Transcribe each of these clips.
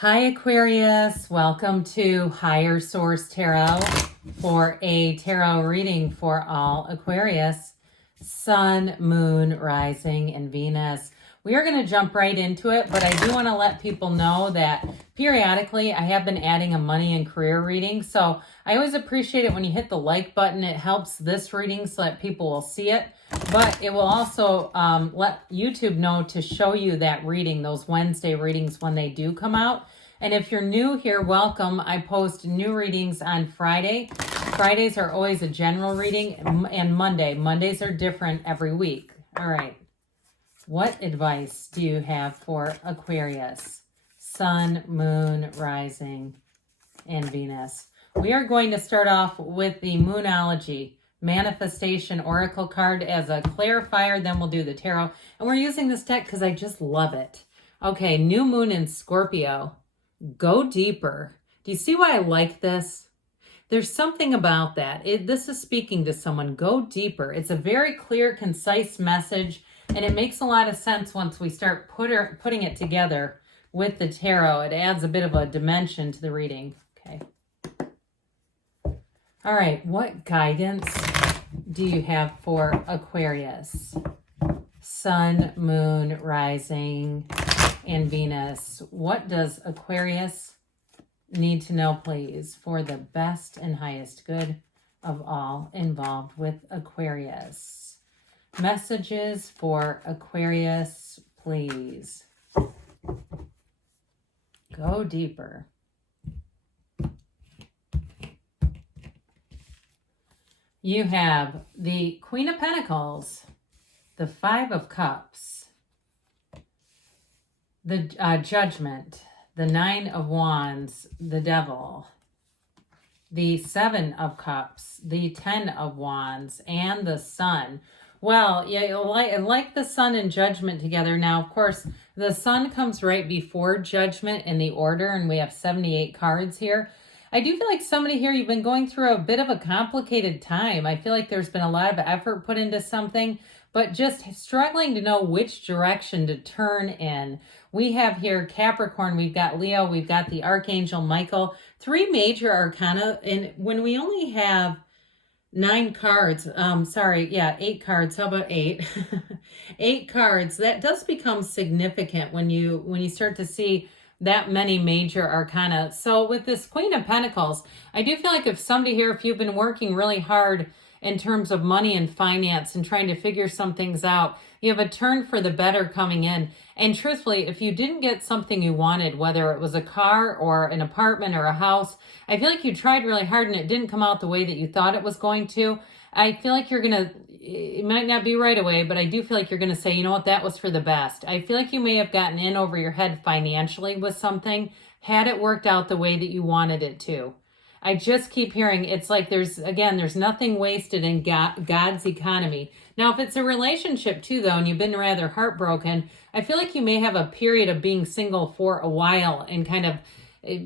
Hi Aquarius, welcome to Higher Source Tarot for a tarot reading for all Aquarius, Sun, Moon, Rising, and Venus. We are going to jump right into it, but I do want to let people know that periodically I have been adding a money and career reading. So I always appreciate it when you hit the like button. It helps this reading so that people will see it. But it will also let YouTube know to show you that reading, those Wednesday readings when they do come out. And if you're new here, welcome. I post new readings on Friday. Fridays are always a general reading, and Mondays are different every week. All right. What advice do you have for Aquarius, Sun, Moon, Rising, and Venus? We are going to start off with the Moonology Manifestation Oracle card as a clarifier. Then we'll do the tarot. And we're using this deck because I just love it. Okay, new moon in Scorpio. Go deeper. Do you see why I like this? There's something about that. This is speaking to someone. Go deeper. It's a very clear, concise message. And it makes a lot of sense once we start putting it together with the tarot. It adds a bit of a dimension to the reading. Okay. All right. What guidance do you have for Aquarius? Sun, Moon, Rising, and Venus. What does Aquarius need to know, please, for the best and highest good of all involved with Aquarius? Messages for Aquarius, please. Go deeper. You have the Queen of Pentacles, the Five of Cups, the Judgment, the Nine of Wands, the Devil, the Seven of Cups, the Ten of Wands, and the Sun. Well, yeah, I like the Sun and Judgment together. Now, of course, the Sun comes right before Judgment in the order, and we have 78 cards here. I do feel like somebody here, you've been going through a bit of a complicated time. I feel like there's been a lot of effort put into something, but just struggling to know which direction to turn in. We have here Capricorn, we've got Leo, we've got the Archangel Michael, three major arcana. And when we only have 9 cards, 8 cards. How about 8? 8 cards. That does become significant when you start to see that many major arcana. So with this Queen of Pentacles, I do feel like if somebody here, if you've been working really hard in terms of money and finance and trying to figure some things out, you have a turn for the better coming in. And truthfully, if you didn't get something you wanted, whether it was a car or an apartment or a house, I feel like you tried really hard and it didn't come out the way that you thought it was going to. I feel like it might not be right away, but I do feel like you're going to say, you know what, that was for the best. I feel like you may have gotten in over your head financially with something, had it worked out the way that you wanted it to. I just keep hearing, it's like there's nothing wasted in God's economy. Now, if it's a relationship too, though, and you've been rather heartbroken, I feel like you may have a period of being single for a while and kind of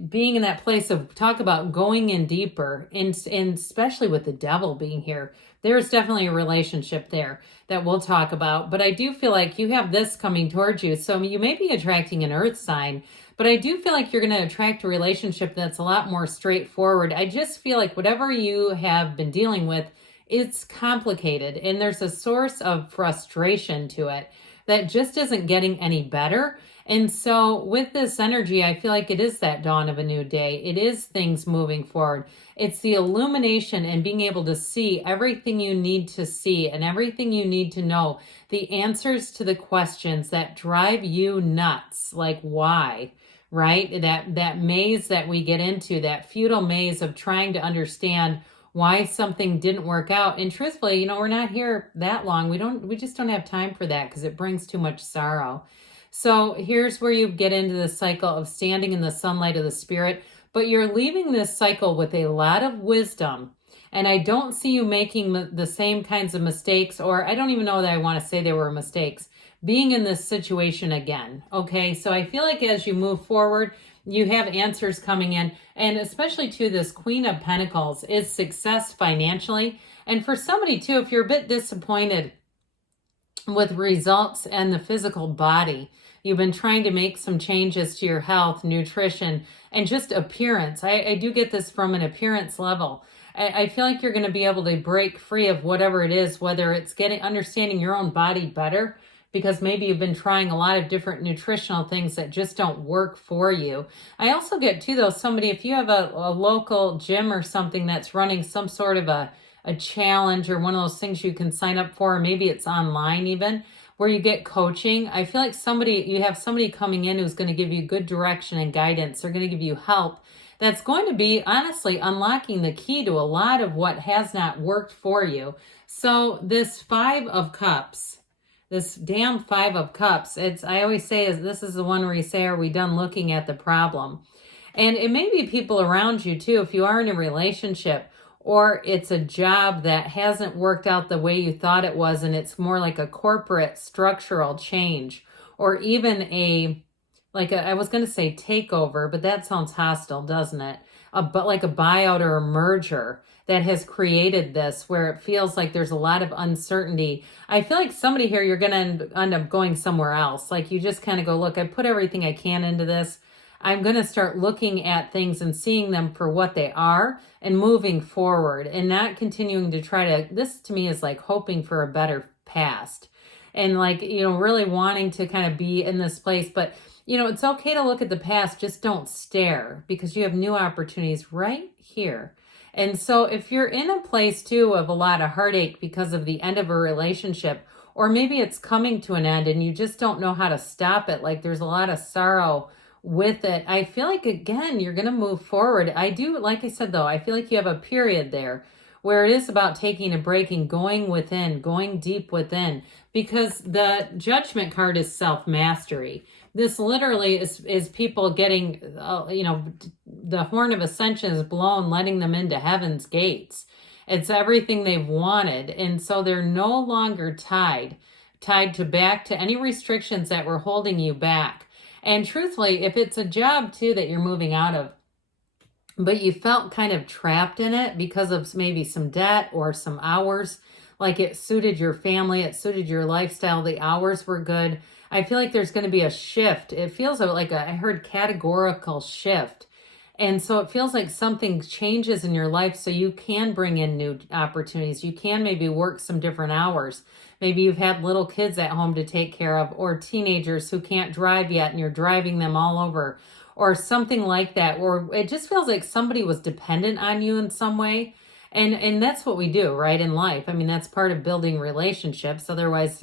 being in that place of talk about going in deeper, and especially with the Devil being here. There's definitely a relationship there that we'll talk about. But I do feel like you have this coming towards you. So you may be attracting an earth sign, but I do feel like you're going to attract a relationship that's a lot more straightforward. I just feel like whatever you have been dealing with, it's complicated. And there's a source of frustration to it that just isn't getting any better. And so with this energy, I feel like it is that dawn of a new day. It is things moving forward. It's the illumination and being able to see everything you need to see and everything you need to know. The answers to the questions that drive you nuts, like why, right? That maze that we get into, that futile maze of trying to understand why something didn't work out. And truthfully, we're not here that long. We just don't have time for that because it brings too much sorrow. So here's where you get into the cycle of standing in the sunlight of the spirit, but you're leaving this cycle with a lot of wisdom. And I don't see you making the same kinds of mistakes, or I don't even know that I want to say they were mistakes, being in this situation again. Okay, so I feel like as you move forward, you have answers coming in, and especially to this Queen of Pentacles is success financially. And for somebody too, if you're a bit disappointed with results and the physical body, You've been trying to make some changes to your health, nutrition, and just appearance. I do get this from an appearance level. I feel like you're going to be able to break free of whatever it is, whether it's understanding your own body better, because maybe you've been trying a lot of different nutritional things that just don't work for you. I also get too, though, somebody, if you have a local gym or something that's running some sort of a challenge or one of those things you can sign up for, or maybe it's online even, where you get coaching. I feel like you have somebody coming in who's going to give you good direction and guidance. They're going to give you help. That's going to be honestly unlocking the key to a lot of what has not worked for you. So this 5 of Cups, this damn 5 of Cups, I always say this is the one where you say, are we done looking at the problem? And it may be people around you too, if you are in a relationship, or it's a job that hasn't worked out the way you thought it was, and it's more like a corporate structural change, or even I was going to say takeover, but that sounds hostile, doesn't it? But like a buyout or a merger that has created this, where it feels like there's a lot of uncertainty. I feel like somebody here, you're going to end up going somewhere else. Like you just kind of go, look, I put everything I can into this. I'm going to start looking at things and seeing them for what they are and moving forward, and not continuing to try to, this to me is like hoping for a better past, and like, really wanting to kind of be in this place. But it's okay to look at the past, just don't stare, because you have new opportunities right here. And so if you're in a place too of a lot of heartache because of the end of a relationship, or maybe it's coming to an end and you just don't know how to stop it, like there's a lot of sorrow with it, I feel like, again, you're going to move forward. I do, like I said, though, I feel like you have a period there where it is about taking a break and going within, going deep within, because the Judgment card is self-mastery. This literally is people getting, the horn of ascension is blown, letting them into heaven's gates. It's everything they've wanted. And so they're no longer tied back to any restrictions that were holding you back. And truthfully, if it's a job too that you're moving out of, but you felt kind of trapped in it because of maybe some debt or some hours, like it suited your family, it suited your lifestyle, the hours were good, I feel like there's going to be a shift. It feels like I heard categorical shift. And so it feels like something changes in your life so you can bring in new opportunities. You can maybe work some different hours. Maybe you've had little kids at home to take care of, or teenagers who can't drive yet and you're driving them all over, or something like that. Or it just feels like somebody was dependent on you in some way. And that's what we do, right, in life. I mean, that's part of building relationships. Otherwise,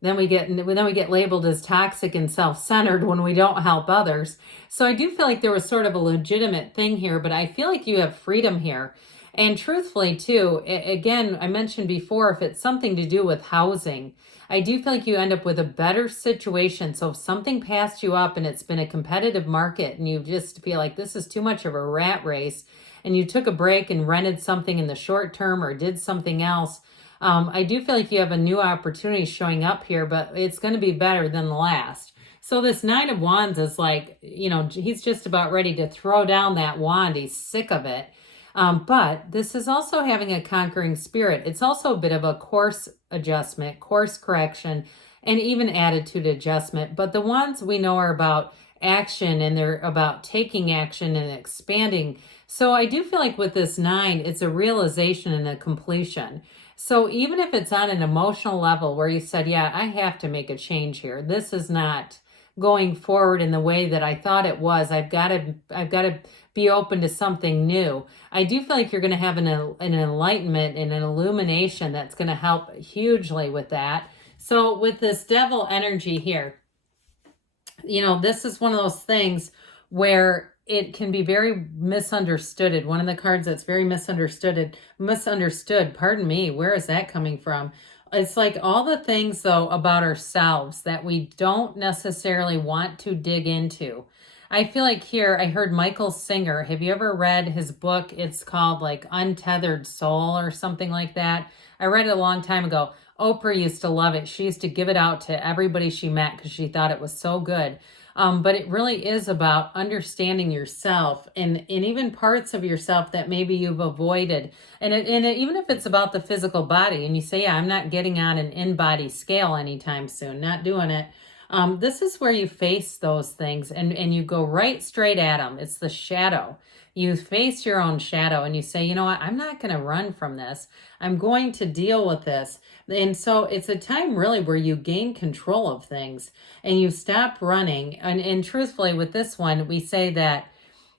then we get labeled as toxic and self-centered when we don't help others. So I do feel like there was sort of a legitimate thing here, but I feel like you have freedom here. And truthfully too, again, I mentioned before, if it's something to do with housing, I do feel like you end up with a better situation. So if something passed you up and it's been a competitive market and you just feel like this is too much of a rat race, and you took a break and rented something in the short term or did something else, I do feel like you have a new opportunity showing up here, but it's going to be better than the last. So this 9 of Wands is like, he's just about ready to throw down that wand. He's sick of it. But this is also having a conquering spirit. It's also a bit of a course adjustment, course correction, and even attitude adjustment. But the ones we know are about action, and they're about taking action and expanding. So I do feel like with this 9, it's a realization and a completion. So even if it's on an emotional level where you said, yeah, I have to make a change here. This is not going forward in the way that I thought it was. I've got to be open to something new. I do feel like you're going to have an enlightenment and an illumination that's going to help hugely with that. So with this Devil energy here, this is one of those things where it can be very misunderstood. One of the cards that's very misunderstood, pardon me, where is that coming from? It's like all the things, though, about ourselves that we don't necessarily want to dig into. I feel like here, I heard Michael Singer. Have you ever read his book? It's called like Untethered Soul or something like that. I read it a long time ago. Oprah used to love it. She used to give it out to everybody she met because she thought it was so good. But it really is about understanding yourself and even parts of yourself that maybe you've avoided. And even if it's about the physical body and you say, yeah, I'm not getting on an in-body scale anytime soon, not doing it. This is where you face those things and you go right straight at them. It's the shadow. You face your own shadow and you say, you know what, I'm not going to run from this. I'm going to deal with this. And so it's a time really where you gain control of things and you stop running. And truthfully, with this one, we say that,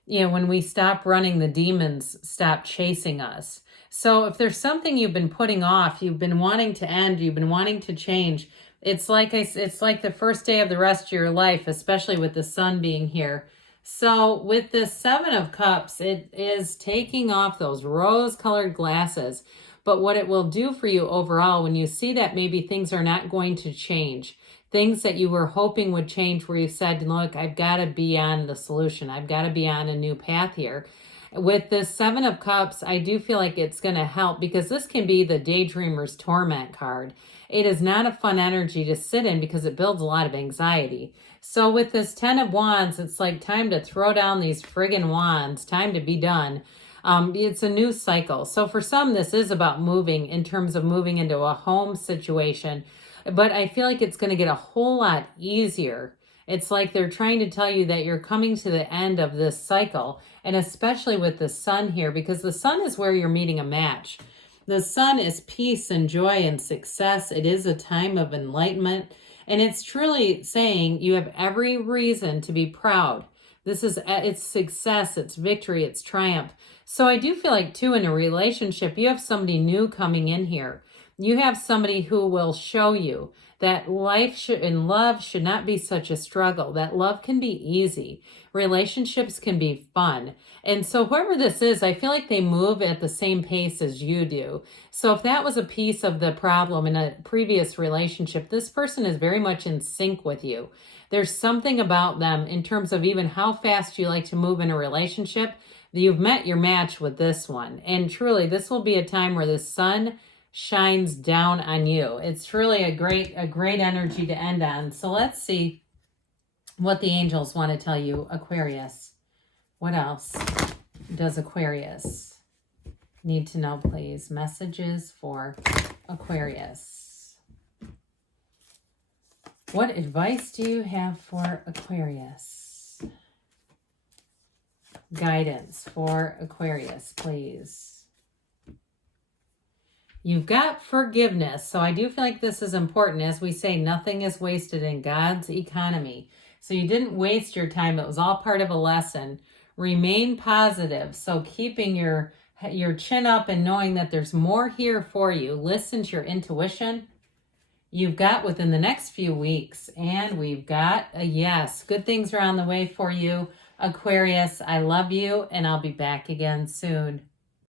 you know, when we stop running, the demons stop chasing us. So if there's something you've been putting off, you've been wanting to end, you've been wanting to change, it's like the first day of the rest of your life, especially with the sun being here. So with this Seven of Cups, it is taking off those rose-colored glasses. But what it will do for you overall, when you see that maybe things are not going to change, things that you were hoping would change where you said, look, I've got to be on the solution. I've got to be on a new path here. With this Seven of Cups, I do feel like it's going to help because this can be the Daydreamer's Torment card. It is not a fun energy to sit in because it builds a lot of anxiety. So with this Ten of Wands, it's like time to throw down these friggin' wands, time to be done. It's a new cycle. So for some, this is about moving in terms of moving into a home situation. But I feel like it's going to get a whole lot easier. It's like they're trying to tell you that you're coming to the end of this cycle. And especially with the sun here, because the sun is where you're meeting a match. The sun is peace and joy and success. It is a time of enlightenment. And it's truly saying you have every reason to be proud. This is, it's success, it's victory, it's triumph. So I do feel like too, in a relationship, you have somebody new coming in here. You have somebody who will show you that life and love should not be such a struggle, that love can be easy. Relationships can be fun. And so whoever this is, I feel like they move at the same pace as you do. So if that was a piece of the problem in a previous relationship, this person is very much in sync with you. There's something about them in terms of even how fast you like to move in a relationship. You've met your match with this one. And truly, this will be a time where the sun shines down on you. It's really a great energy to end on. So let's see what the angels want to tell you, Aquarius. What else does Aquarius need to know, please? Messages for Aquarius. What advice do you have for Aquarius? Guidance for Aquarius, please. You've got forgiveness. So I do feel like this is important. As we say, nothing is wasted in God's economy. So you didn't waste your time. It was all part of a lesson. Remain positive. So keeping your chin up and knowing that there's more here for you. Listen to your intuition. You've got within the next few weeks. And we've got a yes. Good things are on the way for you, Aquarius. I love you, and I'll be back again soon.